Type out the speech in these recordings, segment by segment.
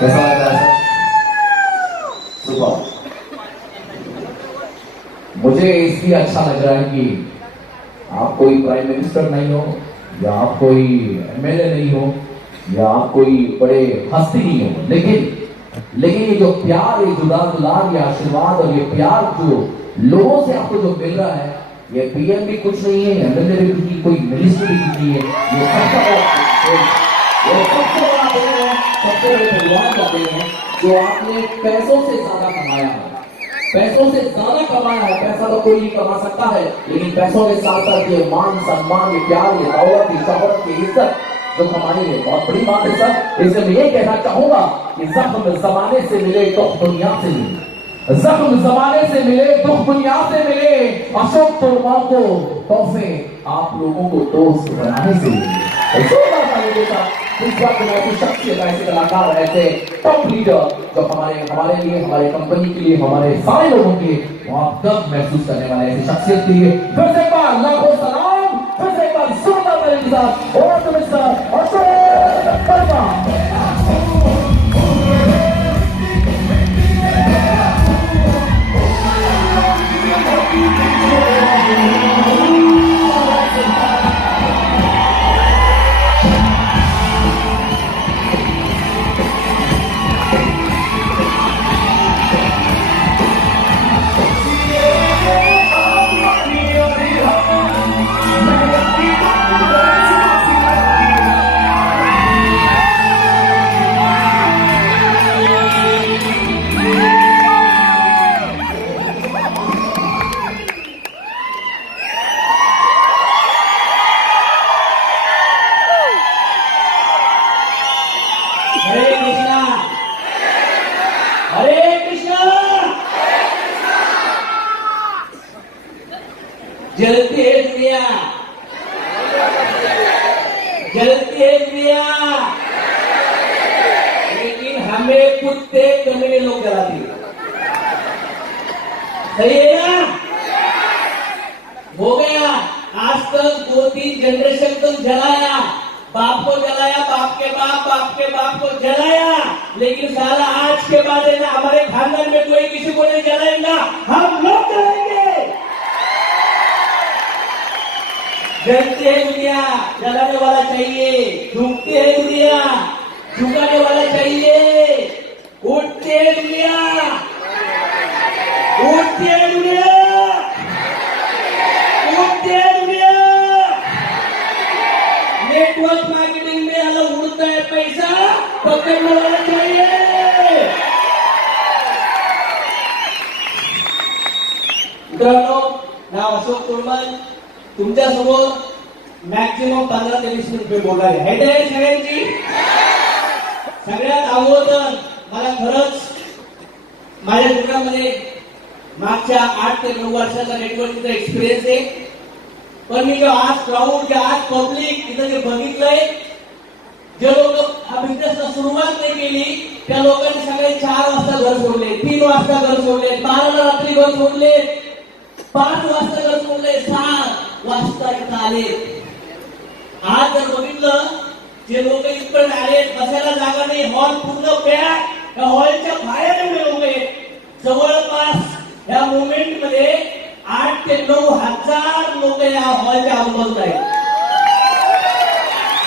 कैसा लग रहा है? सुपर। मुझे इसलिए अच्छा लग रहा है कि आप कोई प्राइम मिनिस्टर नहीं हो, या आप कोई एमएलए नहीं हो, या आप कोई बड़े हस्ती नहीं हो, लेकिन ये जो प्यार, ये दुलार, ये आशीर्वाद और ये प्यार जो लोगों से आपको जो मिल रहा है, ये पीएम भी कुछ नहीं है, एमएलए भी कुछ नहीं, कोई मिनिस्टर भी कुछ नहीं है, ये सबसे बड़ा देन है, सबसे बड़े भगवान का देन है जो आपने पैसों से ज्यादा कमाया है। पैसों से ज्यादा कमाया है। पैसा तो कोई नहीं कमा सकता है, लेकिन पैसों के साथ साथ ये मान सम्मान, ये प्यार, ये दौलत, ये शोहरत, ये इज्जत जो कमाई है, बहुत बड़ी बात है सर। इसलिए मैं ये कहना चाहूंगा कि जख्म जमाने से मिले दुख दुनिया से मिले, जख्म जमाने से मिले दुख दुनिया से मिले, अशोक तोरमाल को तोहफे आप लोगों को दोस्त बनाने से मिले। इस बात में ऐसी शख्सियत, ऐसे कलाकार, ऐसे टॉप लीडर जो हमारे लिए, हमारे कंपनी के लिए, हमारे सारे लोगों के लिए वो आप गर्व महसूस करने वाले ऐसी शख्सियत के लिए फिर से एक बार लाखों सलाम, फिर से एक बार जोरदार मेरे साथ और मिस्टर अशोक तोरमाल। हरे कृष्णा, हरे कृष्णा। जलती है दुनिया, जलती है दुनिया, लेकिन हमें कुत्ते कमीने लोग जलाते हैं। सही है ना? हो गया। आज तक 2-3 जनरेशन तक जलाया, बाप को जलाया, बाप के बाप को जलाया, लेकिन साला आज के बाद है ना, हमारे खानदान में कोई किसी को नहीं जलाएगा, हम लोग जलाएंगे। जलती है दुनिया, जलाने वाला चाहिए। झुकती है दुनिया, झुकाने वाला चाहिए। उठती है दुनिया, उठती है दुनिया, उठती है दुनिया। नेटवर्क मार्केटिंग में अलग उड़ता है पैसा, पकड़ने वाला चाहिए। मित्रांनो, नाव अशोक तोरमाल, तुमच्या समोर मॅक्झिमम 15 ते 20 मिनिट बोलणार आहे. सगळ्यांची सगळ्यात अगोदर मला खरंच माझ्या जीवनामध्ये मागच्या 8 ते 9 वर्षाचा नेटवर्कचा एक्सपिरियन्स आहे. पण मी जो आज क्राऊड, जे आज पब्लिक इथं जे बघितलंय, जे लोक हा बिझनेसला सुरुवात नाही केली, त्या लोकांनी सगळे 4 वाजता घर सोडले, 3 वाजता घर सोडले, 12 रात्री घर सोडले, 5 वाजता घर सोडले, 6 वाजता इथं आले. आज जर बघितलं, जे लोक इथपर्यंत आले, बसायला जागा नाही, हॉल पूर्ण पॅक. त्या हॉलच्या बाहेर एवढे लोक आहेत. जवळपास या मुवमेंट मध्ये 8 ते 9 हजार लोक या हॉलच्या आजूबाजूला आहेत.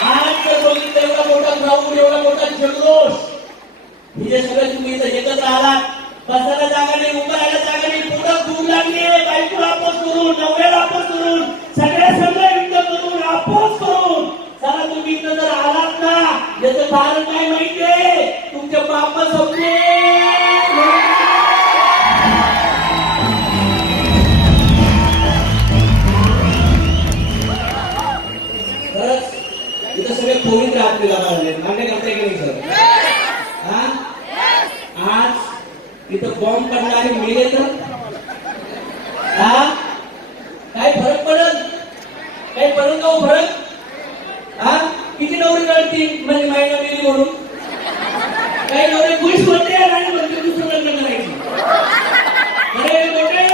आज जर बघितलं, एवढा मोठा क्राऊड, एवढा मोठा जल्लोष, हे जे सगळे तुम्ही इथं एकत्र आलात, बसायला जागा नाही, उभं राहायला जागा नाही, पोरं दूर लागली, बायकोला अपोज करून, नवऱ्याला अपोज करून, सगळ्या युद्ध करून, अपोज करून, चला तुम्ही इथं जर आलात ना, याचं कारण काय माहितीये? तुमचे पाप संपले. खरंच इथं सगळे पवित्र आपले झाले, मान्य करताय की नाही सर? हा, आज इथं बॉम्ब पडणारे मेले तर काय फरक पडल? काही पडल का फरक? किती नवरी कळतील म्हणजे मायना मेली म्हणून? काही नवरे खुश होते आणि म्हणते दुसरं लग्न करायची. अरे मोठे,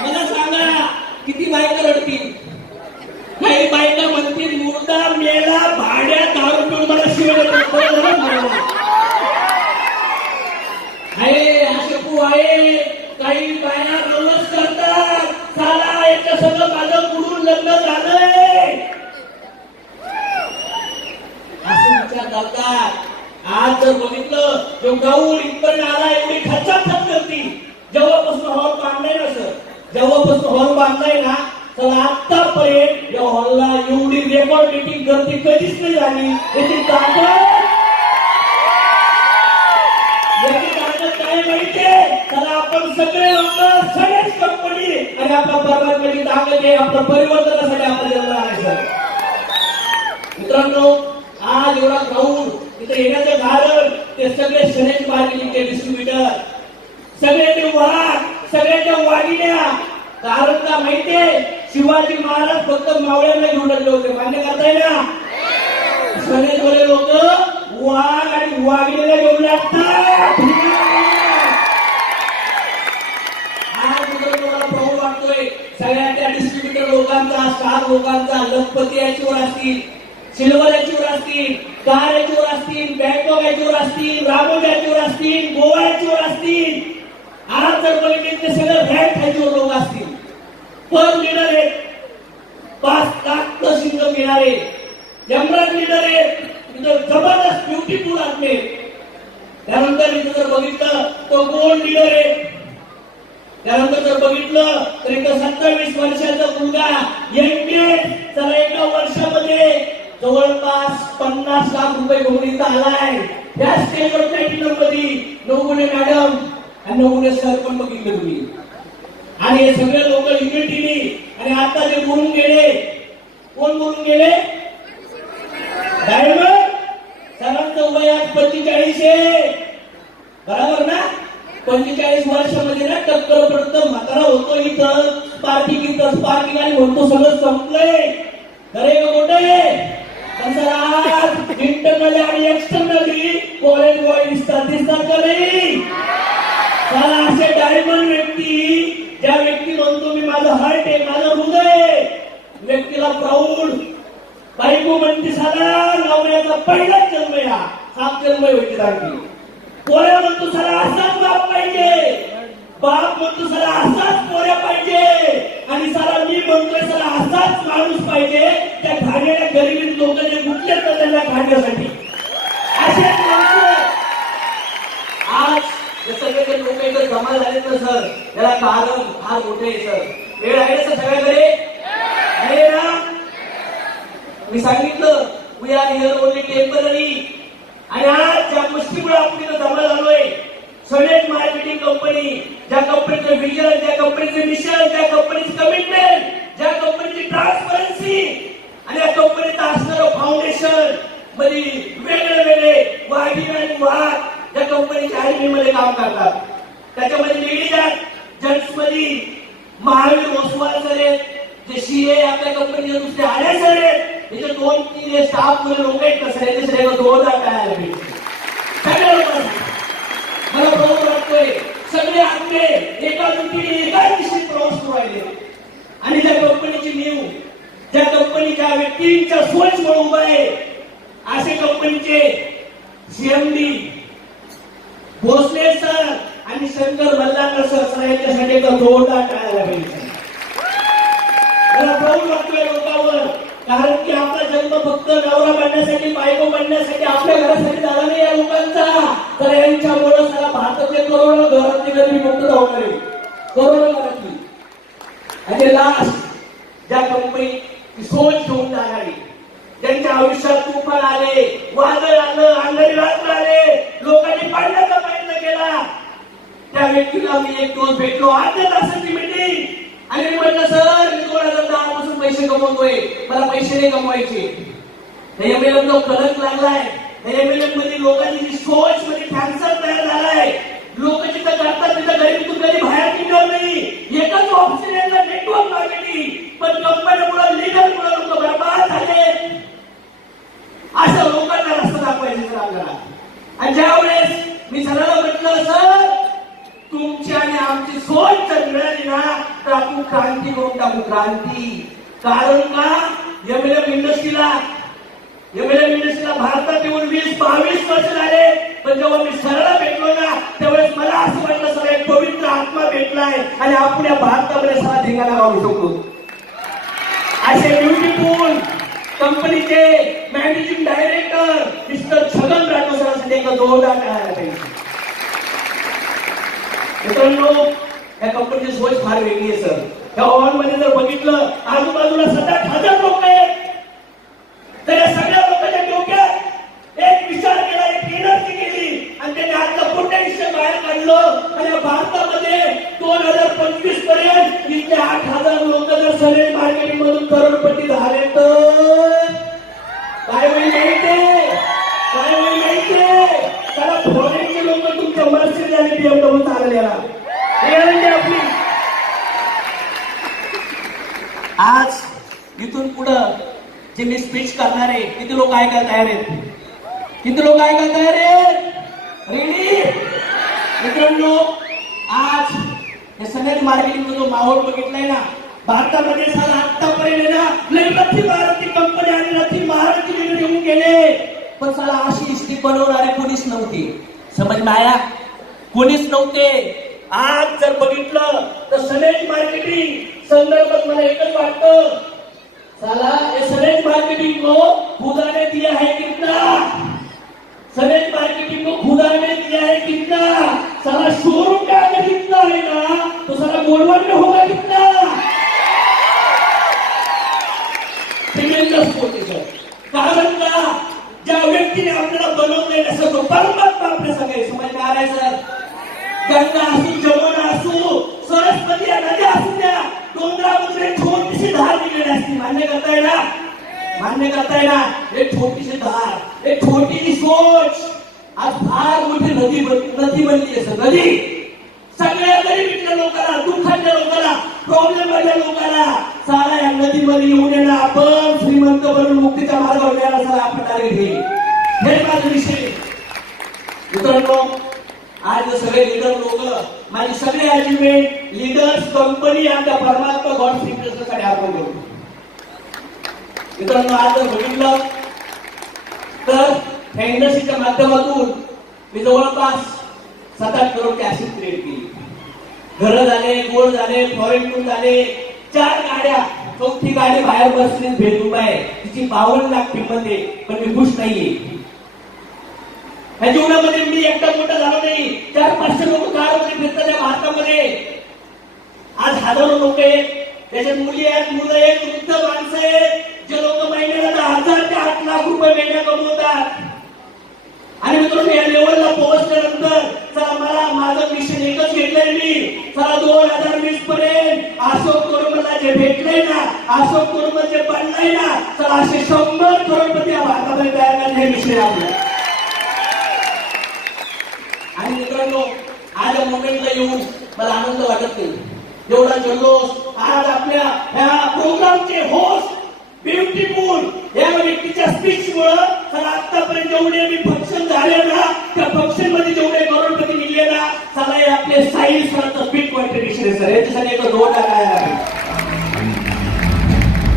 मला सांगा किती बायका रडतील? काही बायका म्हणतील मुर्दा मेला, भाड्या दारू पिऊन मला शिवाय काही बाया नवस करतात, साला याच्या सगळं माझं कुठून लग्न झालंय असं विचार करतात. आज जर बघितलं जो गाऊन इथपर्यंत आला एवढी खर्चात करती. जेव्हापासून हॉल बांधलाय ना सर, जेव्हापासून हॉल बांधलाय ना, तर आतापर्यंत या हॉलला एवढी रेकॉर्ड मीटिंग गर्दी कधीच नाही झाली. याची ताकद काय माहितीये, त्याला आपण सगळे लोक सगळेच कंपनी आणि आपला परमात्म्याची ताकद आहे. आपल्या परिवर्तनासाठी आपण जन्म आणायचं. मित्रांनो, आज एवढा ग्राउंड तिथे येण्याचं कारण ते सगळे शनेज मार्केटिंगचे डिस्ट्रीब्युटर, सगळे ते वाघ, सगळ्यांच्या वागिण्या. कारण का माहितीये, शिवाजी महाराज फक्त मावळ्यांना घेऊन आले होते. मान्य करताय ना? शनेजवाले लोक वाघ आणि वागिणीला घेऊन लागतात. आज तुम्हाला प्रौढ वाटतोय सगळ्या त्या डिस्ट्रीब्युटर लोकांचा, स्टार लोकांचा, लखपती याच्यावर असतील, सिल्वर याच्यावर असतील, कार याच्यावर असतील, बँकॉक याच्यावर असतील, रामोद याच्यावर असतील, गोवा याच्यावर असतील. आज जर बघितले ते सगळं व्हॅट ह्याच्यावर लोक असतील. पर लीडर आहेत, 5 लाख शिंगम घेणारे, यमराज लीडर आहेत, तिथं जबरदस्त ब्युटीफुल असते. त्यानंतर इथं जर बघितलं तो गोल्ड लीडर आहे. त्यानंतर जर बघितलं तर इथं 27 वर्षाचा मुलगा यंगेश, तर एका वर्षामध्ये जवळपास 50 लाख रुपये घेऊन इथं आलाय. या स्टेजवर प्लॅटिनम मध्ये नवगुणे मॅडम आणि नवगुणे सर पण बघितले तुम्ही. आणि हे सगळे लोक युनिटीने आणि आता जे बोलून गेले, कोण बोलून गेले? डायमंड सरांचं वय आज 45 आहे, बरोबर ना? 45 वर्षामध्ये ना टक्कर पडतं, म्हातारा होतो इथं स्पार्किंग आणि म्हणतो सगळं संपलंय. खरे मोठे पण सर आज इंटरनली आणि एक्सटर्नली कॉलेज बॉय दिसतात का नाही? सर असे डायमंड व्यक्ती, ज्या व्यक्ती म्हणतो मी माझं हार्ट आहे, माझं हृदय, व्यक्तीला प्राऊड. बायको म्हणते साला नवऱ्याचा पहिलाच जन्म या, 7 जन्म होते लागली. पोऱ्या म्हणतो साला असाच बाप पाहिजे, बाप म्हणतो साला असाच पोऱ्या पाहिजे, आणि साला मी म्हणतोय साला असाच माणूस पाहिजे. त्या खाण्याच्या गरिबीत लोक जे गुंतले तर त्यांना खाण्यासाठी असेच माणसं. आज हे सगळे लोक इथं जमा झाले तर सर त्याला कारण फार मोठे आहे सर. वेळ आहे सर सगळ्याकडे आहे ना? मी सांगितलं we are here only temporary. आणि आज ज्या गोष्टीमुळे आपण इथं जमा झालोय, सनेज मार्केटिंग कंपनी, ज्या कंपनीचं विजन, ज्या कंपनीचे मिशन, ज्या कंपनीची कमिटमेंट, ज्या कंपनीची ट्रान्सपरन्सी आणि या कंपनीचं असणारं फाउंडेशन मध्ये वेगळे वेगळे वाघीण आणि वाघ ज्या कंपनीच्या आर्मीमध्ये काम करतात, त्याच्यामध्ये लेडीज आहेत, जेंट्स मध्ये महावीर ओसवाल सर आहेत, जे सीए आपल्या कंपनीचे दुसरे आले सर आहेत, याचे 2-3 स्टाफ मध्ये लोक आहेत कसं आहे, सगळं 2000 काय आले सगळ्या लोकांना मला बरोबर वाटतोय. सगळे आपले एका दृष्टीने एका दिशेने प्रवास करू राहिले. आणि ज्या कंपनीची नीव, ज्या कंपनीच्या व्यक्तींच्या सोयीमुळे उभा आहे, असे कंपनीचे सीएमडी भोसले सर आणि शंकर मल्लाकर सर यांच्यासाठी एक जोरदार टाळायला पाहिजे. मला प्रौढ वाटतोय लोकांवर, कारण की आपला जन्म फक्त नवरा बनण्यासाठी, बायको बनण्यासाठी, आपल्या घरासाठी झाला नाही या लोकांचा. तर यांच्यामुळे सारा भारतातले करोडो घरातली गरिबी मुक्त होणार आहे, करोडो घरातली. आणि लास्ट ज्या कंपनी सोच घेऊन जाणारी, ज्यांच्या आयुष्यात तुफान आले, वादळ आलं, अंधारी रात्र आले, लोकांनी पाडण्याचा प्रयत्न केला, त्या व्यक्तीला मी एक दिवस भेटलो. अर्ध्या तासाची मीटिंग. आणि मी म्हटलं सर मी 2010 पासून पैसे कमवतोय, मला पैसे नाही कमवायचे. एमएलएम जो कलंक लागलाय, एमएलएम मध्ये लोकांची जी सोच मध्ये कॅन्सर तयार झालाय, लोक जिथं करतात तिथं गरिबीतून कधी बाहेर निघणार नाही. एकच ऑप्शन आहे नेटवर्क मार्केटिंग, पण कंपनीमुळे लीडरमुळे लोक बरबाद झाले. असं लोकांना रस्ता दाखवायचं सर आपल्याला. आणि ज्यावेळेस मी सरांना म्हटलं सर तुमची आणि आमची सोच जर मिळाली ना तर आपण क्रांती करून टाकू, क्रांती. कारण का एमएलएम इंडस्ट्रीला भारतात येऊन 20-22 वर्ष झाले. पण जेव्हा मी सरळा भेटलो ना त्यावेळेस मला असं वाटलं सर एक पवित्र आत्मा भेटला, आणि आपण या भारतामध्ये सारा धिंगाणा घालू शकतो. असे ब्युटिफुल कंपनीचे managing director mister Chhagan Rathod सरांसाठी एक जोरदार करायला पाहिजे. मित्रांनो, या कंपनीची सोच फार वेगळी आहे सर. या हॉलमध्ये जर बघितलं आजूबाजूला 7,000 लोक आहेत. तर या सगळ्या लोकांच्या डोक्यात एक विचार केला, एक एनर्जी केली आणि त्यांनी आजचं पोटेन्शियल बाहेर काढलं. आणि या भारतामध्ये 2025 पर्यंत इथले 8,000 लोक जर सगळे मार्केटिंग मधून करोडपती झाले तर काय होईल माहितीये? काय होईल माहितीये? त्याला फॉरेनचे लोक तुमच्या मर्सिडीज आणि BMW चाललेला आपली. आज इथून पुढं जे मी स्पीच करणार आहे किती लोक ऐकायला तयार आहेत? किती लोक ऐकायला तयार आहेत? रेडी? मित्रांनो, आज हे सगळ्यात मार्केटिंग जो माहोल बघितलाय ना भारतामध्ये साला आतापर्यंत ना लई लथी भारती कंपनी आणि लथी महाराष्ट्र लीडर येऊन गेले, पण साला अशी स्थिती बनवणारे कोणीच नव्हती. समज माया कोणीच नव्हते. आज जर बघितलं तर सनेज मार्केटिंग संदर्भात मला एकच वाटतं, साला ये सनेज मार्केटिंग को खुदा ने दिया है कितना? सनेज मार्केटिंग को खुदा ने दिया है कितना? साला शोरूम का अगर कितना है ना तो साला गोल्डन में होगा कितना? Tremendous potential. कारण का ज्या व्यक्तीने आपल्याला बनवलंय असं तो परमात्मा आपल्या सगळे समज काय आहे सर? गंगा असू, जमुना असू, सरस्वती या नद्या असू द्या, डोंगरामधून एक छोटीशी धार निघाली असती. मान्य करताय ना? मान्य करताय ना? एक छोटीशी धार, एक छोटीशी सोच आज फार मोठी नदी बनली आहे सर. नदी सगळ्या गरिबीच्या लोकांना, दुःखाच्या लोकांना, प्रॉब्लेमच्या लोकांना सारा या नदीमध्ये येऊन येणार आपण श्रीमंत बनून मुक्तीच्या मार्गावर गेला सर आपण टार्गेट घेईल. हे माझा विषय. मित्रांनो, आज सगळे लीडर लोक माझी सगळे अचिव्हमेंट लीडर्स कंपनी आमच्या परमात्मा गॉड श्रीकृष्णासाठी अर्पण करतो. मित्रांनो, आज जर बघितलं तर ह्या इंडस्ट्रीच्या माध्यमातून मी जवळपास 7-8 करोडची अशीच क्रिएट केली. घरं झाले, गोड झाले, फॉरेन झाले, 4 गाड्या. 4थी गाडी बाहेर बसली भेटून आहे, तिची 52 लाख किंमत आहे, पण मी खुश नाहीये. या जीवनामध्ये मी एकटा मोठा झालो नाही. 400-500 लोक कारमध्ये फिरतात या भारतामध्ये. आज हजारो लोक आहेत, त्याच्यात मुली आहेत, मुलं आहेत, वृद्ध माणसं आहेत, जे लोक महिन्याला 10,000 ते 8 लाख रुपये महिना कमवतात. आणि मित्रांनो, या लेवलला पोहोचल्यानंतर चला मला माझं मिशन एकच घेतलंय मी. चला 2020 पर्यंत अशोक करोडला जे भेटलंय ना, अशोक करोड जे बनलंय ना, चला असे 100 करोडपती या भारतामध्ये तयार करणे हे मिशन आपलं. आणि मित्रांनो, आज या मोमेंटला येऊन मला आनंद वाटत नाही. एवढा जल्लोष आज आपल्या ह्या प्रोग्रामचे होस्ट ब्युटिफुल या व्यक्तीच्या स्पीच मुळे चला आतापर्यंत जेवढे मी फंक्शन झाले ना त्या फंक्शन मध्ये जेवढे करोडपती निघले ना चला हे आपले साईल सरांचं बिग कॉन्ट्रिब्युशन आहे सर. याच्यासाठी एक जोरदार करायला आहे.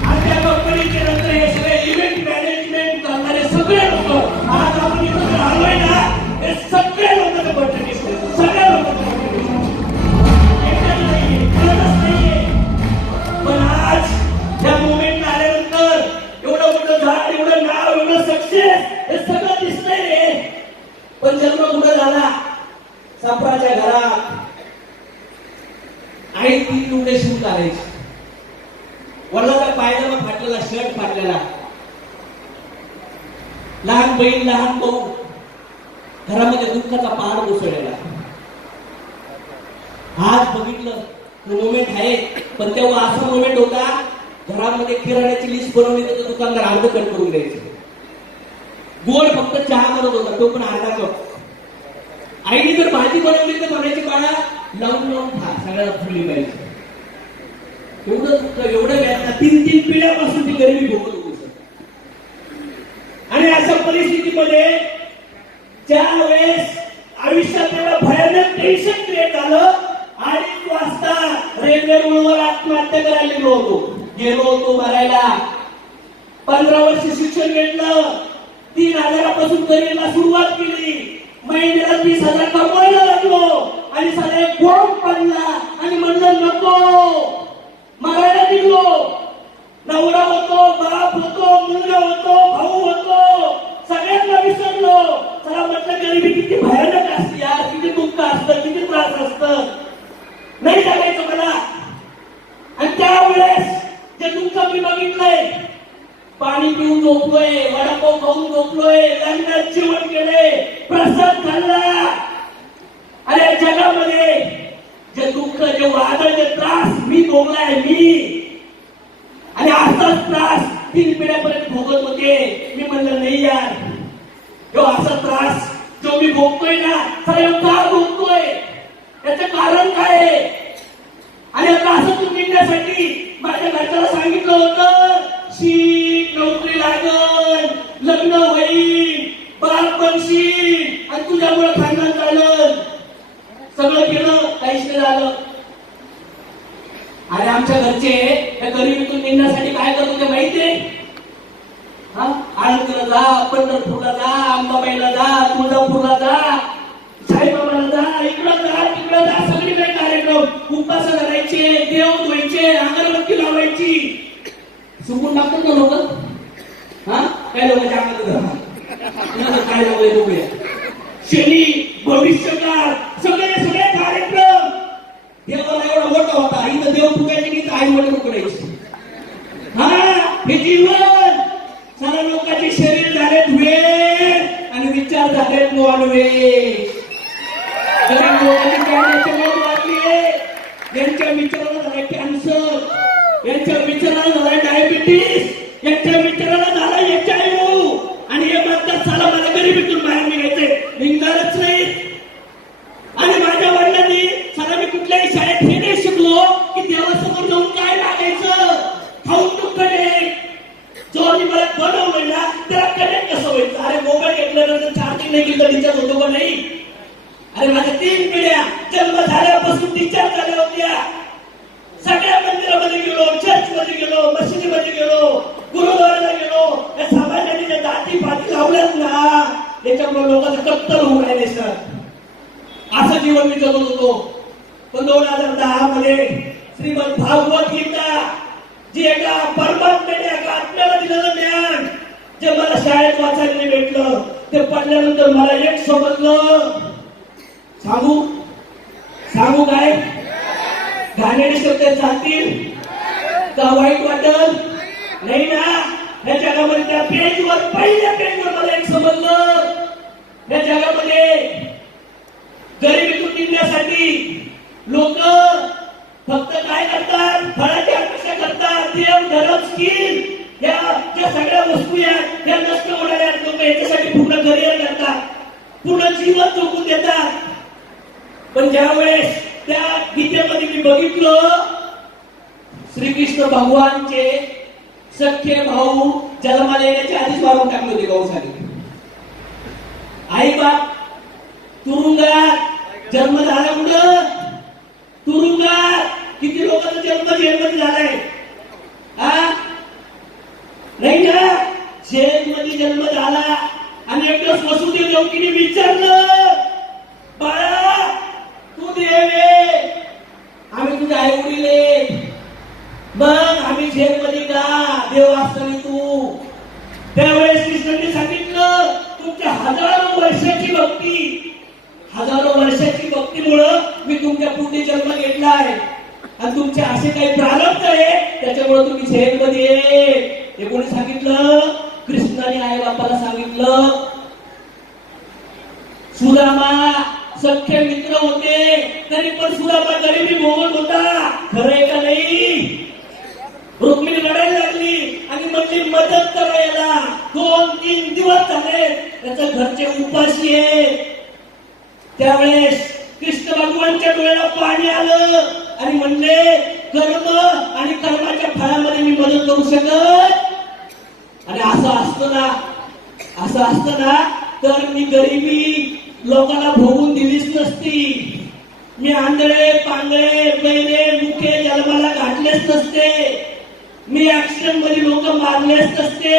आपल्या कंपनीचे नंतर हे सगळे इव्हेंट मॅनेजमेंट करणारे सगळे लोक आज आपण इथं आलोय ना, हे सगळे लोकांचं कॉन्ट्रिब्युशन आहे. सगळ्या लोकांचं कॉन्ट्रिब्युशन नाहीये. पण आज या मुवमेंट आल्यानंतर एवढं मोठं झाड, एवढं नाव, एवढं सक्सेस हे सगळं दिसतंय रे. पण जन्म कुठं झाला? सापराच्या घरात. आई 3 लुगडे शिवून घालायची, वडिलाचा पायजामा फाटलेला, शर्ट फाटलेला, लहान बहीण लहान भाऊ, घरामध्ये दुःखाचा पहाड कोसळलेला. आज बघितलं मोमेंट आहे, पण तेव्हा असा मोमेंट होता घरामध्ये किराण्याची लिस्ट बनवली तर दुकानदार अर्ध कट करून द्यायचे. गोड फक्त चहा बनवत होता, तो पण अर्धा कप. आईने जर भाजी बनवली तर म्हणायची बाळा लावून लावून खा, सगळ्याला फुलली पाहिजे. एवढं व्याजना 3 पिढ्यापासून ती गरिबी भोगत होती सर. आणि अशा परिस्थितीमध्ये ज्या वेळेस आयुष्यात एवढं भयानक टेन्शन क्रिएट झालं, 2:30 वाजता रेल्वे रुळवर आत्महत्या करायला गेलो होतो मरायला. 15 वर्ष शिक्षण घेतलं, 3,000पासून करिअरला सुरुवात केली, महिन्याला 30,000 कमवायला लागलो. आणि साला एक बॉम्ब पडला आणि म्हणलं नको, मारायला निघलो. नवरा होतो, बाप होतो, मुलगा होतो, भाऊ होतो, सगळ्यांना विसरलो. चला म्हटलं गरिबी किती भयानक असते यार, किती दुःख असतं, किती त्रास असतं, नाही जगायचं मला. आणि त्यावेळेस जे दुःख मी बघितलंय, पाणी पिऊन झोपलोय, वडापाव खाऊन झोपलोय, लग्नात जेवण केले, प्रसाद खाल्ला. अरे जगामध्ये जे दुःख, जे वादळ, जे त्रास मी भोगलाय मी, आणि असाच त्रास 3 पिढ्यापर्यंत भोगत होते. मी म्हणलं नाही यार, जो असा त्रास जो मी भोगतोय ना, सगळं का भोगतोय, त्याचं कारण काय आहे. आणि आता असं तू निघण्यासाठी माझ्या घरच्याला सांगितलं होतं, शिक, नोकरी लागल, लग्न होईल, बाळ बनशील आणि तुझ्यामुळे खानदान चालल. सगळं केलं, काहीच नाही झालं. अरे आमच्या घरचे त्या गरिबीतून निघण्यासाठी काय करत होते माहितीये? आळंदीला जा, पंढरपूरला जा, अंबाबाईला जा, तुळजापूरला जा, साईबाबाला जा, इकडं जा, तिकडं जा, सगळीकडे कार्यक्रम, उपास करायचे, देव धुवायचे, अगरबत्ती लावायची. सुकून टाकतात ना लोक. काय लोकांच्या अंगात काय लावलंय, शनी, भविष्यकाळ, सगळे कार्यक्रम. देवाला एवढा मोठा होता, इथं देव फुकायचे की आई वडील उकडायचे. हे जीवन सारा लोकांचे शरीर झालेत वेळ आणि विचार झालेत नॉनव्हेज. गरीब लोकांची प्राण्याची मौत वाढली, यांच्या विचाराला झालाय कॅन्सर, यांच्या विचाराला झालाय डायबिटीस, यांच्या विचाराला झाला HIV. आणि हे म्हणतात साला मला गरिबीतून बाहेर निघायचंय, निघणारच नाही. आणि माझ्या वडिलांनी साला मी कुठल्याही शाळेत हे नाही शिकलो की देवासमोर जाऊन काय लागायचं, खाऊन तू कनेक्ट. जो मी मला बनवलं ना त्याला कनेक्ट कसं व्हायचं. अरे मोबाईल घेतल्यानंतर चार्जिंग नाही केलं, रिचार्ज होतो का नाही. अरे माझ्या 3 पिढ्या जन्म झाल्यापासून रिचार्ज झाल्या होत्या. सगळ्या मंदिरामध्ये गेलो, चर्चमध्ये गेलो, मशिदीमध्ये गेलो, गुरुद्वाराला गेलो. या समाजाने ज्या जाती पाती लावल्यात ना, त्याच्यामुळे लोकांचं कत्तल होऊन राहिले सर. असं जीवन मी जगत होतो. पण 2010 मध्ये श्रीमद भागवत गीता, जी एका परमात्म्याने एका आत्म्याला दिलेलं ज्ञान, जे मला शाळेत वाचायला नाही भेटलं, ते पडल्यानंतर मला एक समजलं. सांगू काय? घाणेरडे शब्द जातील का वाईट वाटल नाही ना. या जगामध्ये त्या पेजवर, पहिल्या पेजवर मला एक समजलं, या जगामध्ये गरिबीतून निघण्यासाठी लोक फक्त काय करतात, फळाची अपेक्षा करतात. देव, धर्म, स्किल, या ज्या सगळ्या वस्तू आहेत त्या नष्ट होणाऱ्या लोक याच्यासाठी पूर्ण करिअर करतात, पूर्ण जीवन जगून देतात. पण ज्यावेळेस त्या गीतेमध्ये मी बघितलं, श्रीकृष्ण भगवानचे सख्खे भाऊ जन्माला येण्याच्या आधीच मारून टाकले होते गौसाठी. आई बाप तुरुंगात, जन्म झाला कुठं तुरुंगात. किती लोकांचा जन्म जेलमध्ये झालाय नाही का. जेलमध्ये जन्म झाला आणि एकदा वसुदेव देवकीने विचारलं, बाळा तू देवे, आम्ही तुझे आई वडील, मग आम्ही जेलमध्ये का, देव असताना तू. त्यावेळेस कृष्णाने सांगितलं, तुमच्या हजारो वर्षाची भक्तीमुळं मी तुमच्या पुढे जन्म घेतलाय आणि तुमचे असे काही प्रारब्ध आहे त्याच्यामुळे तुम्ही जेलमध्ये ये. हे कोणी सांगितलं? कृष्णाने आई बापाला सांगितलं. सुदामा सख्खे मित्र होते, तरी पण सुदामा गरिबी भोगत होता. खरं आहे का नाही? रुक्मिणी लढायला लागली आणि म्हणली मदत करायला. 2-3 दिवस झाले त्याच्या घरचे उपाशी आहेत. त्यावेळेस कृष्ण भगवानच्या डोळ्याला पाणी आलं आणि म्हणले, कर्म आणि कर्माच्या फळामध्ये मी मदत करू शकत. आणि असं असतं ना तर मी गरिबी लोकांना भोगून दिलीच नसती. मी आंधळे, पांगळे, बैरे, मुखे जन्माला घातलेच नसते. मी ऍक्सिडेंट मध्ये लोक मारलेच नसते.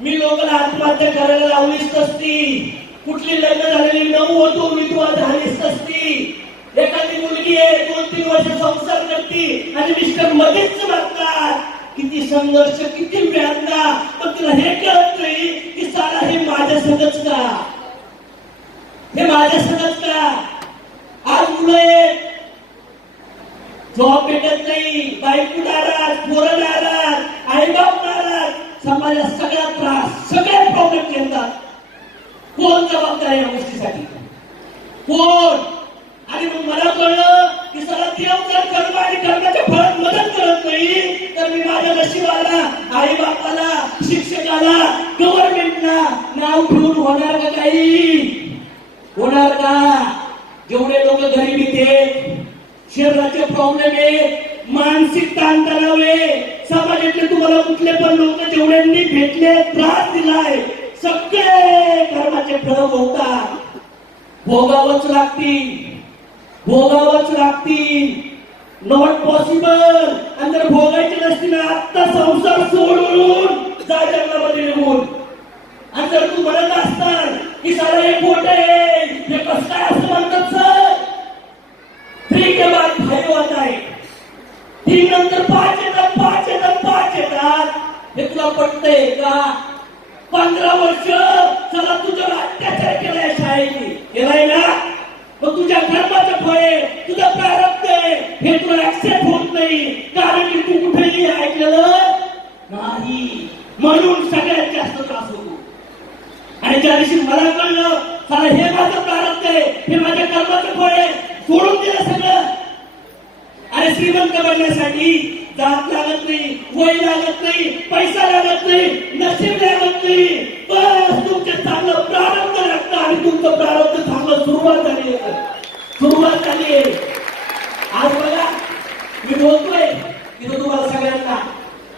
मी लोकांना आत्महत्या करायला लावलीच नसती. कुठली लग्न झालेली 9 होतो विधवा झालीच नसती. एखादी मुलगी आहे 2-3 वर्ष संसार करते आणि मिस्टर मध्येच मारतात. किती संघर्ष, किती वेदना, पण तिला हे कळत नाही की साला हे माझ्या संगच का, हे माझ्या संगच का. आज मुलं जॉब भेटत नाही, बायको नाराज, पोरं नाराज, आईबाप नाराज, समाजात सगळा त्रास, सगळे प्रॉब्लेम येतात. कोण जबाबदार आहे या गोष्टीसाठी, कोण. आणि मग मला कळलं की सगळं देव जर कर्म आणि कर्माच्या फळात मदत करत नाही तर मी माझ्या नशिबाला, आई बापाला, शिक्षकाला, गव्हर्नमेंटला नाव ठेवून होणार का काही, होणार का. जेवढे लोक गरिबीत आहेत, शरीराचे प्रॉब्लेम आहेत, मानसिक ताणतणाव आहे, समाजातले तुम्हाला कुठले पण लोक जेवढ्यांनी भेटले, त्रास दिलाय, सगळे कर्माचे फळ भोगतात, भोगावंच लागतील, भोगावंच लागतील. Not possible. आणि जर भोगायचे नसतील ना आत्ता संसार सोडून जा जंगलामध्ये निघून. आणि जर तू म्हणत असताल की सारा हे खोट आहे, हे कसं काय असं म्हणतात सर, 3 के बाद 5 होत आहे, 3 नंतर 5 येतात, 5 येतात, 5 येतात. हे तुला पटतंय का. 15 वर्ष चला तुझ्यावर अत्याचार केलाय शाळेने, केलाय ना, मग तुझ्या कर्माचं फळ आहे, तुझं प्रारब्ध आहे, हे तुला ऍक्सेप्ट होत नाही कारण की तू कुठेही ऐकलेलं नाही, म्हणून सगळ्यात जास्त त्रास होतो. आणि ज्या दिवशी मला कळलं साला हे माझं प्रारब्ध आहे, हे माझ्या कर्माचं फळ आहे, सोडून दिलं सगळं. अरे श्रीमंत बनण्यासाठी जात लागत नाही, वय लागत नाही, पैसा लागत नाही, नशीब लागत नाही, बस तुमचं चांगलं प्रारब्ध लागतं. आणि तुमचं प्रारब्ध चांगलं सुरुवात झाली आहे, सुरुवात झाली आहे. आज बघा मी बोलतोय तिथं तुम्हाला सगळ्यांना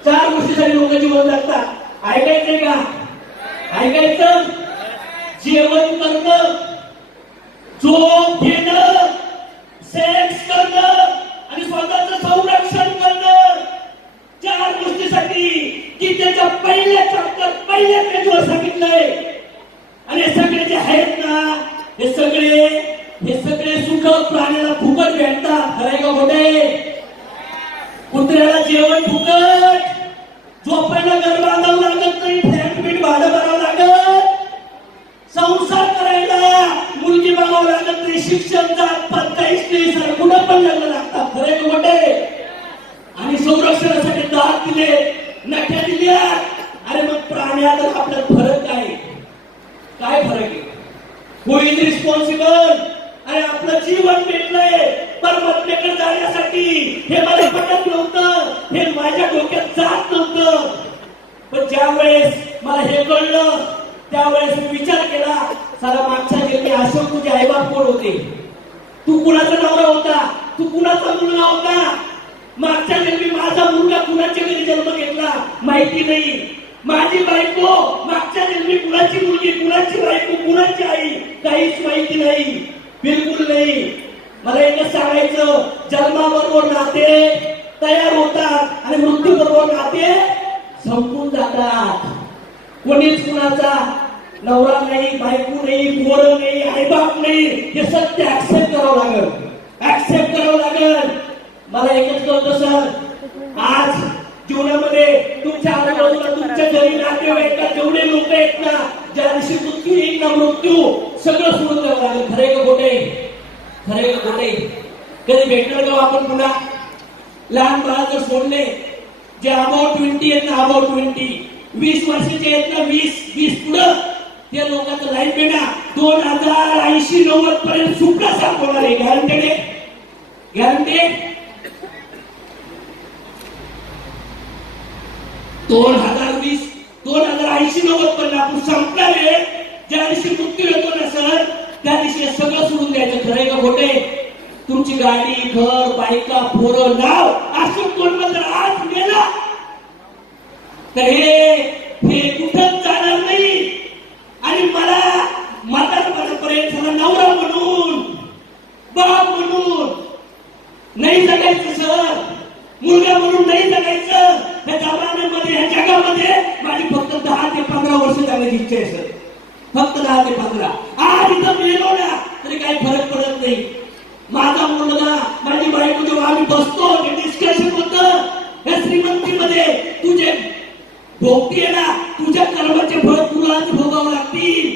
4 गोष्टीसाठी लोक जीवन जगतात. ऐकायचंय का, ऐकायचं. जेवण करणं, झोप घेणं, सेक्स करणं आणि स्वतःचं संरक्षण करणं. 4 गोष्टीसाठी की त्याच्या पहिल्या चॅप्टर, पहिल्या पेजवर सांगितलंय. आणि हे सगळे जे आहेत ना, हे सगळे सुख प्राण्याला फुकट भेटतात. खरंय का खोटे. कुत्र्याला जेवण फुकट, झोपायला घर बांधावं लागत नाही, फ्लॅट बीट भाडं भरावं लागत, संसार करायला मुलगी बघावं लागत नाही, शिक्षण जात पण काहीच नाही, सर कुठं पण लग्न लागतात. खरे मोठे. आणि संरक्षणासाठी दात दिले, नख्या दिल्या. अरे मग प्राण्यात आपल्यात फरक आहे, काय फरक आहे. हु इज रिस्पॉन्सिबल. आणि आपलं जीवन भेटलंय परमात्म्याकडे जाण्यासाठी. हे मला पटत नव्हतं, हे माझ्या डोक्यात जात नव्हतं. पण ज्या वेळेस मला हे कळलं त्यावेळेस मी विचार केला, सारा मागच्या जन्मी अशोक तुझे आईबाप कोण होते, तू कुणाचा नवरा होता, तू कुणाचा मुलगा होता. मागच्या जन्मी माझा मुलगा कुणाच्या घरी जन्म घेतला माहिती नाही. माझी बायको मागच्या जन्मी कुणाची मुलगी, कुणाची बायको, कुणाची आई काहीच माहिती नाही, बिलकुल नाही. मला एकच सांगायचं, जन्माबरोबर नाते तयार होतात आणि मृत्यूबरोबर नाते संपून जातात. कोणीच कुणाचा नवरा नाही, बायको नाही, पोरं नाही, आईबाप नाही. हे सत्य ऍक्सेप्ट करावं लागेल, ऍक्सेप्ट करावं लागेल. मला एकच कळतं सर, आज जीवनामध्ये तुमच्या आजूबाजूला तुमच्या घरी नातेवाईकात जेवढे लोक आहेत ना, ज्या दिवशी मृत्यू येईल ना, मृत्यू सगळं सोडून द्यावं लागेल. खरे का खोटे, खरे का खोटे. कधी भेटणार का आपण पुन्हा. लहान बाळा जर सोडले, जे अबाउट 20 आहेत ना, अबाउट 20 वर्षाचे आहेत ना, 20 पुढं, त्या लोकांचं लाईफ बेटा 2080-90 पर्यंत सुपडा साफ होणार आहे. गॅरंटेड आहे, गॅरंटेड. 2080-90 पर्यंत आपण संपणार आहे. ज्या दिवशी मृत्यू येतो ना सर, त्या दिवशी सगळं सोडून द्यायचं. खरंय का खोटे. तुमची गाडी, घर, बायका, पोरं, नाव असं कोण जर आज गेला तर हे कुठंच जाणार नाही. आणि मला म्हातारपणापर्यंत मला नवरा म्हणून, बाप म्हणून नाही जगायचं सर, मुलगा म्हणून नाही जगायचं. या जमान्यामध्ये, या जगामध्ये माझी फक्त 10 ते 15 वर्ष जगायची इच्छा आहे सर, फक्त 10 ते 15. आज इथं मेलो ना तरी काही फरक पडत नाही. माझा मुलगा माझी बायको जेव्हा आम्ही बसतो ते डिस्कशन होतं या श्रीमंतीमध्ये तुझे भोगतीये ना तुझ्या कर्माचे फळ तुलाच भोगावं लागतील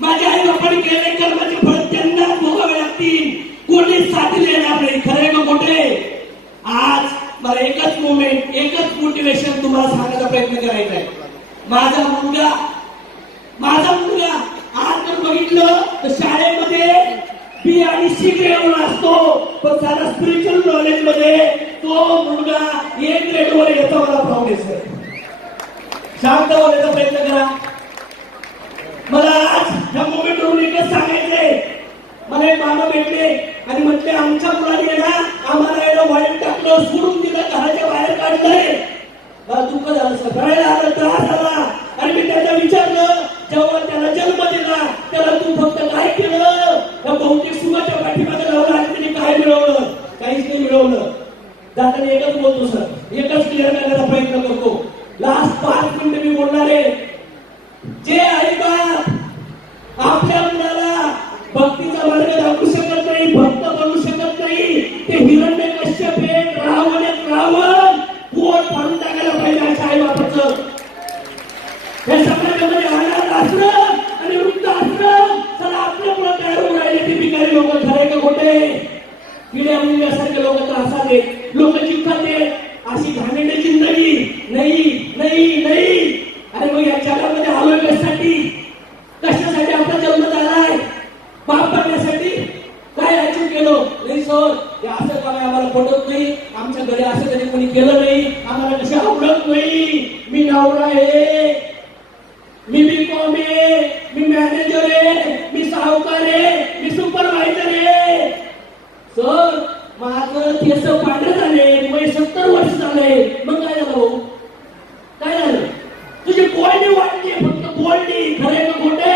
माझ्या आई बापाने केलेले कर्माचे फळ त्यांनाच भोगावे लागतील कोणी साथी देणार नाही खरे का खोटे आज मला एकच मोमेंट एकच मोटिवेशन तुम्हाला सांगण्याचा प्रयत्न करायचा आहे माझा मुलगा आज जर बघितलं तर शाळेमध्ये बी आणि सी ग्रेडवर असतो पण साधा स्पिरिच्युअल नॉलेज मध्ये तो मुलगा ए ग्रेडवर येतो मला फाउंडेशन शांत होण्याचा प्रयत्न करा मला आज ह्या मोमेंटवरून एकच सांगायचंय मला एक मामा भेटले आणि म्हटले आमच्या मुलाने ना आम्हाला एवढं वाईट टाकलं सोडून दिलं घराच्या बाहेर काढलंय मला दुःख झालं करायला आलं त्रास झाला आणि मी त्याला विचारलं जेव्हा त्याला जन्म दिला त्याला तू फक्त काय केलं त्या बहुतेक सुखाच्या पाठीमागे लावला आणि त्याने काय मिळवलं काहीच नाही मिळवलं जाताना एकच बोलतो सर एकच क्लिअर करण्याचा प्रयत्न करतो लास्ट 5 मिनिट मी बोलणार आहे जे आई बाप आपल्या मुलाला भक्तीचा मार्ग दाखवू शकत नाही भक्त बनवू शकत नाही ते हिरण्यकश्यप रावण पोट फाडून टाकायला पाहिजे अशा आई बापाचं हे समाजामध्ये अनाथ आश्रम आणि वृद्ध आश्रम चला आपल्या मुलं तयार होऊन राहिले ते भिकारी लोक खरे का खोटे किड्या मुंग्यासारखे लोक त्रासात लोक चिंताते अशी घाणेरडी जिंदगी नाही अरे मग या जगामध्ये आलोय कशासाठी आपला जन्म झालाय पाप करण्यासाठी काय अचीव केलं नाही सर हे असं काय आम्हाला पटत नाही आमच्या घरी असं कधी कोणी केलं नाही आम्हाला कशी आवडत नाही मी नवरा आहे मी बीकॉम आहे मी मॅनेजर आहे मी सावकार आहे मी सुपरवायझर आहे सर माझं केस पांढरे झाले वय 70 वर्ष झाले मग काय झालं भाऊ काय झालं तुझी बोलणी वाढली फक्त बोलणी खरे का खोटे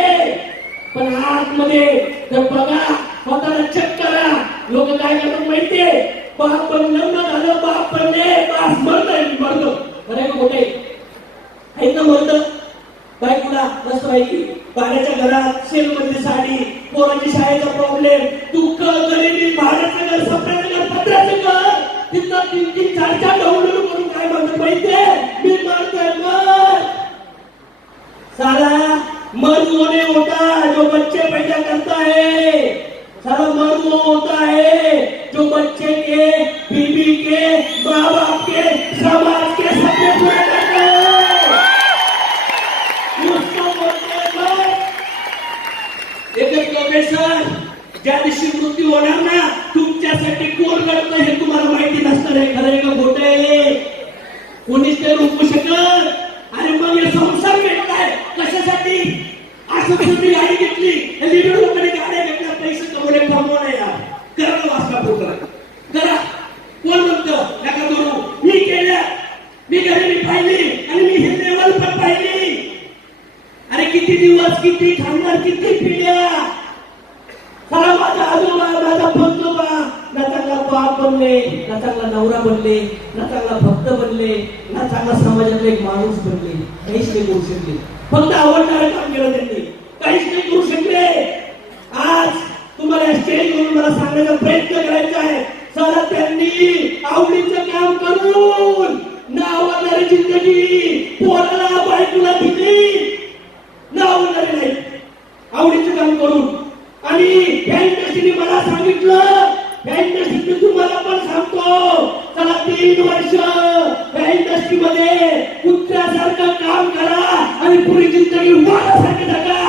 पण आतमध्ये तर बघा स्वतःला चेक करा लोक काय करतात माहितीये बाप पण लग्न झालं बाप पडले बास मरत खरे का खोटे आहेत ना मरत बायकोला मस्त बाईकी भाड्याच्या घरात सेलमध्ये साडी पोराची शाळेचा प्रॉब्लेम दुःख गरिबी भाड्याचं घर सपड्याचं घर पत्र्याचं घर तिथं 3-3 4-4 डाऊनलोड करून काय म्हणतात माहितीये मी मारतोय मर साला मर्द होने होता जो बच्चे पैदा करता है साला मर्द वो होता है जो बच्चे के बीबी के माँ बाप के समाज के सपने पूरे करता है एकच प्रोफेसर ज्या दिवशी मृत्यू होणार ना तुमच्यासाठी कोण करतं हे तुम्हाला माहिती नसणार आहे खरं का खोटं कोणीच ते रोखू शकत आणि मग हे संसार भेटलाय कशासाठी असं तुम्ही गाडी घेतली लिडर लोकांनी गाड्या घेतल्या पैसे कमवले कमवणे यार करा वाचला पोकरा करा कोण म्हणतं नका करू मी केलं मी गरिबी पाहिली आणि मी हे लेवल पण पाहिली अरे किती दिवस किती थांबणार किती पिढ्या खरा माझा आजोबा माझा पंजोबा ना चांगला बाप बनले ना चांगला नवरा बनले ना चांगला भक्त बनले ना चांगला समाजातले एक माणूस बनले काहीच नाही करू शकले फक्त आवडणारं काम केलं त्यांनी काहीच नाही करू शकले आज तुम्हाला स्टेजवरून मला सांगण्याचा प्रयत्न करायचा आहे सारा त्यांनी आवडीचं काम करून ना आवडणारी जिंदगी पोराला बायकोला दिली ना आवडणारी नाही आवडीचं काम करून आणि या इंडस्ट्रीने मला सांगितलं या इंडस्ट्रीने तुम्हाला पण सांगतो चला 3 वर्ष या इंडस्ट्रीमध्ये कुत्र्यासारखं काम करा आणि पुरी जिंदगी वाघासारखं जगा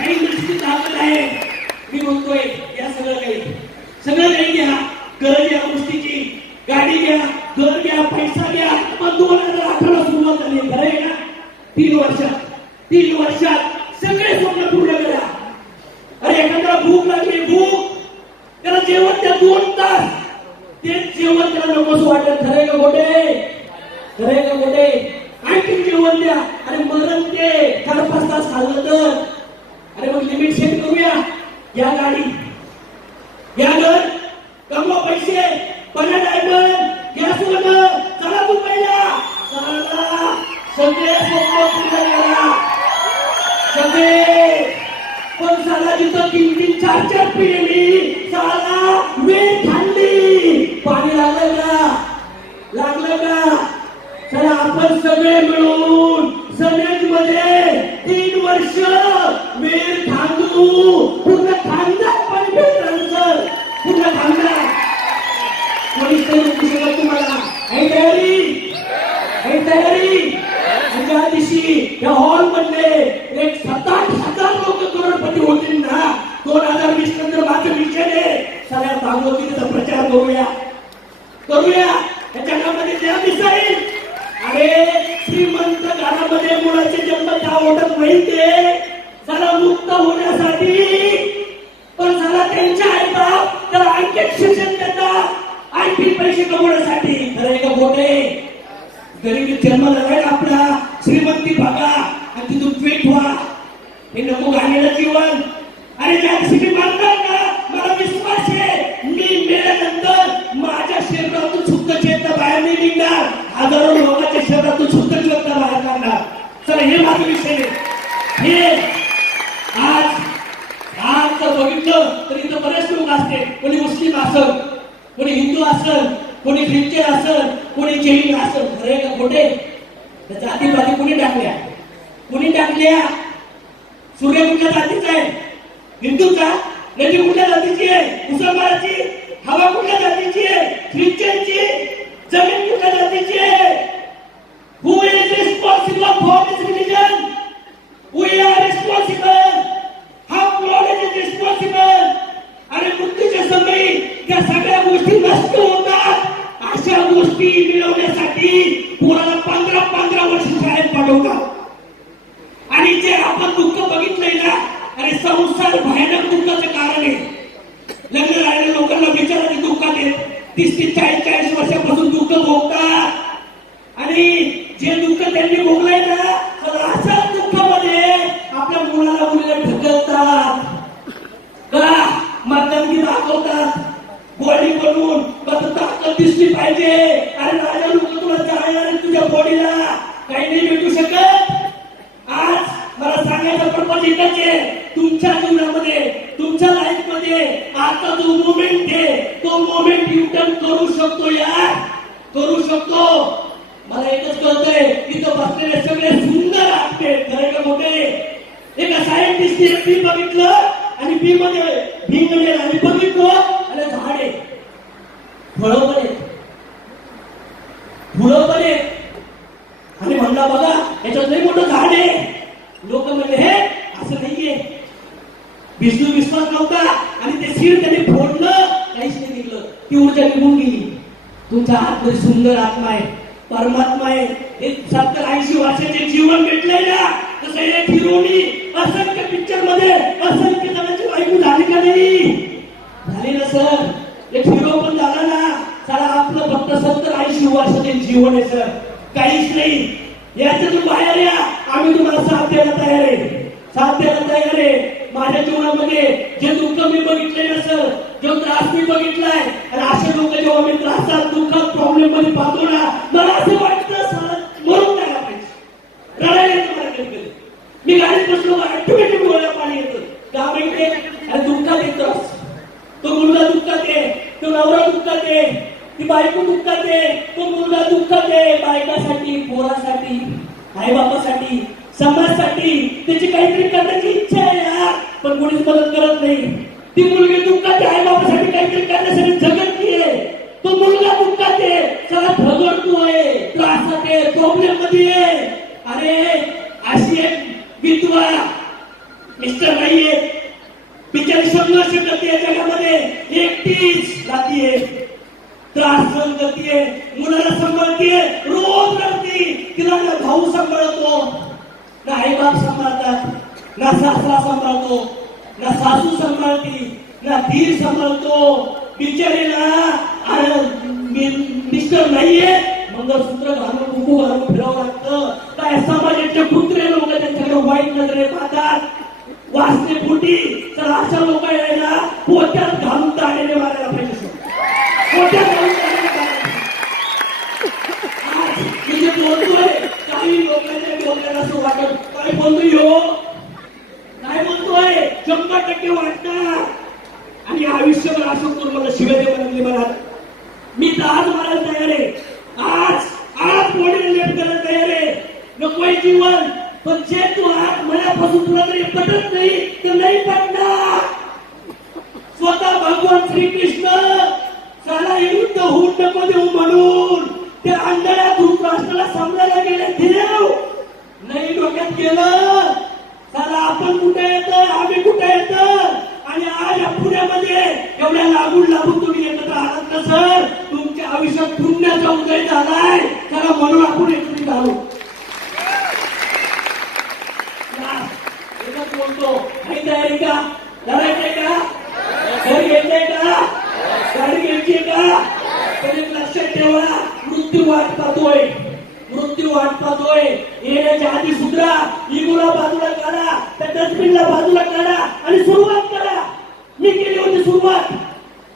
या इंडस्ट्री ताकद आहे मी म्हणतोय या सगळं काही घ्या गरज या गोष्टीची गाडी घ्या घर घ्या पैसा घ्या मग 2018 सुरुवात झाली खरं आहे का 3 वर्षात सगळे स्वप्न पूर्ण करा अरे एखाद्याला भूक लागली भूक त्याला जेवण द्या 2 तास ते जेवण त्याला नकोस वाटत खरे का खोटे आणखी जेवण द्या अरे मरण ते 4-5 तास खाल्लं तर अरे मग लिमिट सेट करूया या गाडी या घर कमवा पैसे बना डायमंड या सोनं चला दुबईला चला सगळे स्वप्न पूर्ण करा सगळे पण साला जिथं 3-3, 4-4 पिढी साला वेळ खाल्ली. पाणी लागलं का? लागलं का? चला आपण सगळे मिळून सनेज मध्ये 3 वर्ष वेळ थांबू. पूर्ण खानदार पाणी भेटलं सर, पूर्ण खानदार. कोणीच नाही रोखू शकत तुम्हाला. आहे तयारी? आहे तयारी? ज्या दिवशी या हॉल मधले एक 7,000 लोक करोडपती होतील ना, 2020 नंतर माझं विषय आहे. सगळ्या भागवतीचा प्रचार करूया, करूया. या जगामध्ये त्या दिसाईल. अरे श्रीमंत घरामध्ये मुलाचे जन्म का ओढत नाही ते जरा मुक्त होण्यासाठी, पण जरा त्यांच्या आईबाप तर आणखी शिक्षण देतात, आणखी पैसे कमवण्यासाठी. खरं का खोटे? गरीबी जन्म झालाय आपला, श्रीमंती बघा आणि तिथून ट्वीट व्हा. हे नको घालेलं जीवन. आणि ज्या दिवशी मानणार ना, मला विश्वास आहे मी मेल्यानंतर माझ्या शरीरातून शुद्ध चेतना बाहेर नाही निघणार, हजारो लोकांच्या शरीरातून शुद्ध चेतना बाहेर काढणार. चला हे माझा विषय आहे. हे आज जर बघितलं तर इथं बरेच लोक असते. कोणी मुस्लिम असल, कोणी हिंदू असल, कोणी ख्रिश्चन असल, कोणी जैन असल. खरे का खोटे? जातीपाती कुणी टाकल्या? कुणी टाकल्या? सूर्य कुठल्या जातीचा आहे? हिंदूचा? नदी कुठल्या जातीची आहे? मुसलमानाची? हवा कुठल्या जातीची आहे? ख्रिश्चनची? जमीन कुठल्या जातीची आहे? Who is responsible for this religion? We are responsible. How God is responsible? आणि मृत्यूच्या समयी त्या सगळ्या गोष्टी नष्ट होतात. अशा गोष्टी मिळवण्यासाठी पोराला 15 वर्ष शाळेत पाठवतात. आणि जे आपण दुःख बघितलंय ना, अरे संसार भयानक दुःखाचं कारण आहे. लग्न झालेल्या लोकांना बिचाराने दुःखात येत 30-40 वर्षापासून दुःख भोगतात. आणि जे दुःख त्यांनी भोगलंय ना, तर अशा दुःखामध्ये आपल्या मुलाला मुलीला ढकलतात का? मतदानगी दाखवतात बॉडी बनवून, मग ताकद दिसली पाहिजे. अरे राजा लोक तुला जाणार आहे, तुझ्या बॉडीला काही नाही भेटू शकत. आज मला सांगायचा पर्पज एकच आहे, तुमच्या जीवनामध्ये, तुमच्या लाईफ मध्ये आता जो मोमेंट आहे, तो मोमेंट युटर्न करू शकतो यार, करू शकतो. मला एकच कळतंय, इथं बसलेले सगळे सुंदर आत्मे. खरे का मोठे? एका सायंटिस्टने बी बघितलं आणि बी मध्ये आणि बघितलं आणि झाड आहे, फळं पण आहेत, फुलं पण आहेत. आणि म्हणला बघा याच्यात लई मोठं झाड आहे. लोक म्हणले हे असं नाहीये. विष्णू विश्वास नव्हता आणि ते सीड त्यांनी फोडलं, काहीच नाही निघलं. ती ऊर्जा निघून गेली. तुमच्या आतमध्ये सुंदर आत्मा आहे, परमात्मा आहे. एक 70-80 वर्षाचे जीवन भेटलंय ना, तसं एक हिरोनी असंख्य पिक्चर मध्ये असंख्य जणांची बायको झाली का नाही? झाली ना सर. एक हिरो पण झाला ना. साला आपलं फक्त 70-80 वर्षाचे जीवन आहे सर, काहीच नाही. याच्यातून बाहेर या, आम्ही तुम्हाला साथ द्यायला तयार आहे, साथ द्यायला तयार आहे. माझ्या जीवनामध्ये जे दुःख मी बघितले ना सर, जो त्रास मी बघितलाय, आणि असे लोक जेव्हा मी त्रासात, दुःखात, प्रॉब्लेम मध्ये पाहतो ना, मला असं वाटतं साला मरून जायला पाहिजे, रडायला येतं मला कधी. मी गाडीत बसलो, ऑटोमॅटिक डोळ्याला पाणी येतं. का माहिती? आणि दुःखात येतं. तो मुलगा दुःखात आहे, तो नवरा दुःखात आहे, ती बायको दुःखात आहे, तो मुलगा दुःखात आहे. बायकासाठी, पोरासाठी, आई बापासाठी, समाजासाठी त्याची काहीतरी करण्याची इच्छा आहे यार, पण कोणीच मदत करत नाही. ती मुलगी दुःखात आहे, आई बापासाठी काहीतरी करण्यासाठी जगत नाहीये. तो मुलगा दुःखात आहे, सगळा झगडतोय, त्रासात आहे, प्रॉब्लेम मध्ये आहे. अरे अशी एक विधवा मिस्टर नाहीये, बिचारी संघर्ष करते जगामध्ये, एकटीच जातीये, त्रास सहन करते, मुलाला सांभाळते, रोज रडते. तिला ना भाऊ सांभाळतो, ना आई बाप सांभाळतात, ना सासरा सांभाळतो, ना सासू सांभाळती, ना धीर सांभाळतो. बिचारीला मिस्टर नाहीये, मंगळसूत्र घालून, कुकू घालून फिरावं लागतं. काय समाजाचे कुत्रे लोक त्यांच्याकडे वाईट नजरे पाहतात, वाचते फुटी. तर अशा लोक यायला पोट्यात घालून ताणेने मारायला पाहिजे, पोट्यात घालून ताणेने मारायला. आज मी जे बोलतोय, काही लोकांच्या डोक्याला असं वाटत काय बोलतोय, काय बोलतोय 100% वाटणार. आणि आयुष्यभर अशोक तुर्मला शिवाजी म्हणले मला मी तर आज मारायला तयार आहे. आज बॉडीला लेप करायला तयार आहे. नकोय जीवन, पण जे तू आज मनापासून तुला जरी पटत नाही तर नाही पटणार. स्वतः भगवान श्रीकृष्ण साला युद्ध होऊ नको देऊ म्हणून त्या अंधळ्या धृतराष्ट्राला समजायला गेले. देव नाही डोक्यात गेलं. साला आपण कुठे येतं, आम्ही कुठे येतं. आणि आज या पुण्यामध्ये एवढ्या लागून तुम्ही एकत्र आहात ना सर. तुमच्या आयुष्यात पुण्याचा उदय झालाय. त्याला म्हणून आपण एकत्रित आलो. एकच बोलतो, काही तयारी का? लढायचंय का? घर घ्यायचंय का? गाडी घ्यायची का? तर एक लक्षात ठेवा, मृत्यू वाट पाहतोय. मृत्यू वाट पाहतोय. येण्याच्या आधी सुधरा. इगोला बाजूला काढा, त्या डस्टबिनला बाजूला काढा आणि सुरुवात करा. मी केली होती सुरुवात.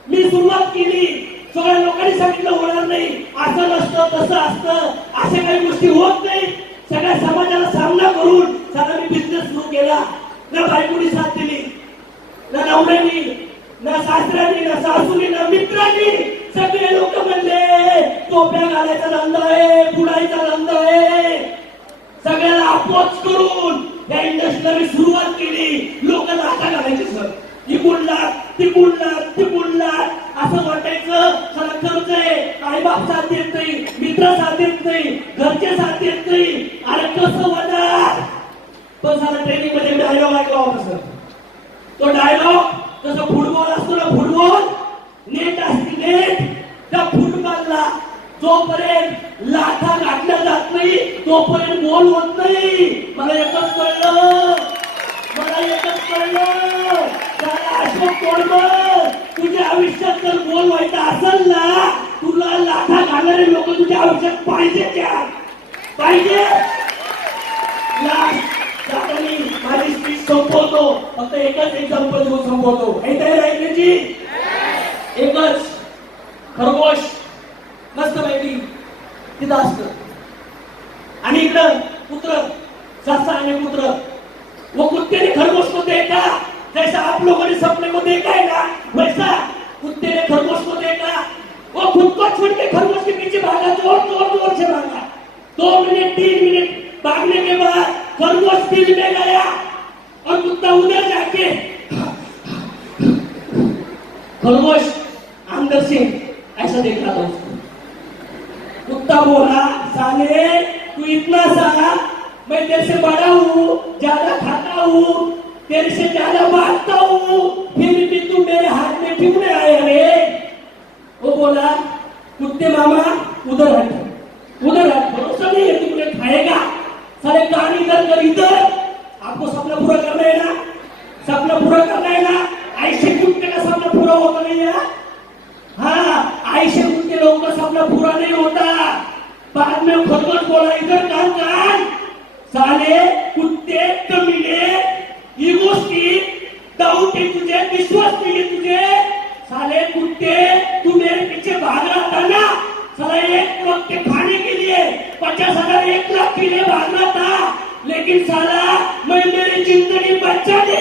मी सुरुवात केली. सगळ्या लोकांनी सांगितलं होणार नाही, असं नसतं, तसं असतं, अशा काही गोष्टी होत नाही. सगळ्या समाजाला सामना करून सगळा मी बिझनेस सुरू केला. ना बायकोनी साथ दिली, ना नवऱ्यानी, ना सासऱ्यानी, ना सासूनी, ना मित्रांनी. सगळे लोक म्हणले टोप्या घालायचा धंदा आहे, बुडायचा धंदा आहे. सगळ्याला अपोज करून या इंडस्ट्रीला मी सुरुवात केली. लोकांना आता घालायचे सर, तिकुडला असं वाटायचं. खरं खर्च आहे, आई बाप साथ देत नाही, मित्र साथ देत नाही, घरचे साथ देत नाही. अरे कसं होणार. पण सारा ट्रेनिंग मध्ये डायलॉग ऐकला होता सर. तो डायलॉग जसं फुटबॉल असतो ना, फुटबॉल नेट असते, नेट त्या फुटबॉलला जोपर्यंत लाथा घातल्या जात नाही तोपर्यंत गोल होत नाही. मला एकच कळलं. अशोक तोडमल, तुझ्या आयुष्यात जर गोल व्हायचा असेल ना, तुला लाथा घालणारे लोक तुझ्या आयुष्यात पाहिजे. त्या पाहिजे. माझी स्पीच संपवतो. फक्त एकच एक्झाम्पल देऊन संपवतो. काही तयार ऐकण्याची एकच. खरगोश मस्त माहिती तिथं असत आणि इकडं कुत्र, ससा आणि कुत्र. वो कुत्ते ने खरगोश को देखा, जैसा आप लोगों ने सपने को देखा है ना, वैसा कुत्ते ने खरगोश को देखा. वो खुद को छोड़ के खरगोश के पीछे भागा, जोर से भागा. 2 मिनट 3 मिनट भागने के बाद खरगोश दिल में गया और कुत्ता उधर जाके खरगोश अंदर से ऐसा देख रहा था उसको. कुत्ता बोला, साले तू इतना सारा, मैं तेरे से बड़ा हूँ, ज्यादा खाता हूँ, तेरे से ज्यादा बांटता हूँ, फिर भी तू मेरे हाथ में क्यों नहीं आया रे. वो बोला, कुत्ते मामा उधर हट, भरोसा नहीं है तुमने खाएगा. सारे कान इधर कर इधर. आपको सपना पूरा करना है ना, सपना पूरा करना है ना. ऐसे कुत्ते का सपना पूरा होता नहीं है. हाँ, ऐसे कुत्ते लोगों का सपना पूरा नहीं होता. बाद में खरगोश बोला, इधर कान. साले कुत्ते कमीने, इगोस्टी, डाउट है तुझे, विश्वास नहीं है तुझे. साले कुत्ते, तू मेरे पीछे भाग रहा था ना. साला एक वक्त के खाने के लिए 50,000 1 लाख के लिए भाग रहा था. लेकिन साला मैं मेरी जिंदगी बचाने